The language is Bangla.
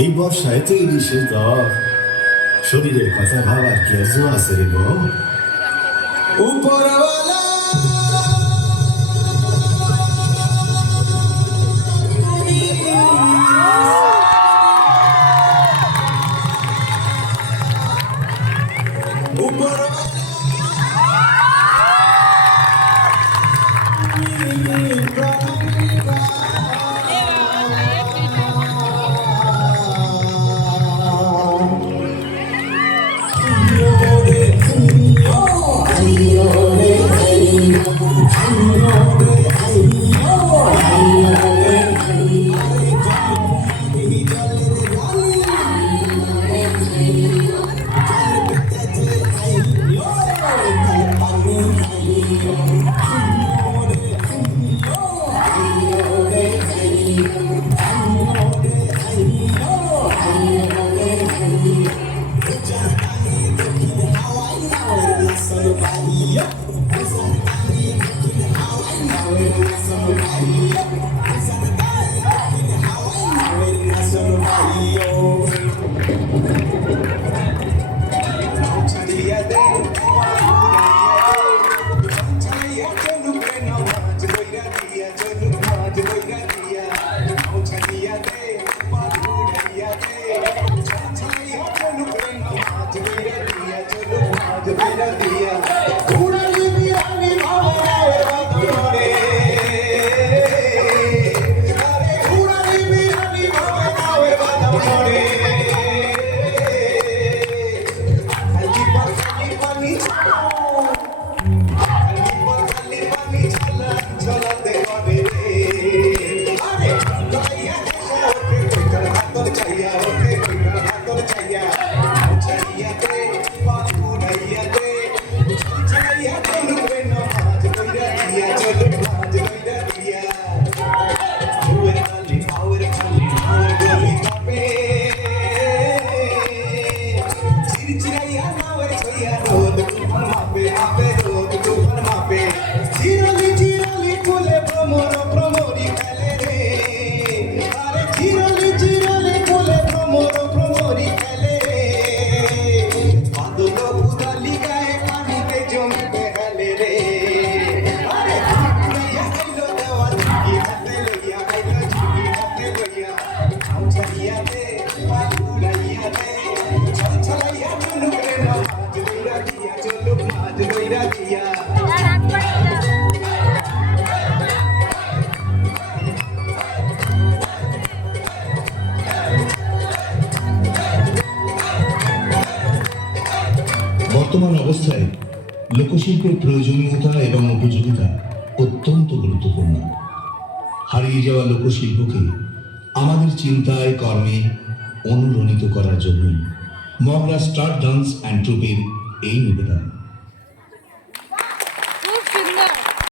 এই বর্ষায় তো ইলিশের দর, শরীরের কথা ভাবার কি আর জো আছে রে গো? উপরওয়ালা বর্তমান অবস্থায় লোকশিল্পের প্রয়োজনীয়তা এবং উপযোগিতা অত্যন্ত গুরুত্বপূর্ণ। হারিয়ে যাওয়া লোকশিল্পকে আমাদের চিন্তায় কর্মে অনুরণিত করার জন্যই মগরা স্টার ডান্স অ্যান্ড ট্রুপের এই নিবেদন।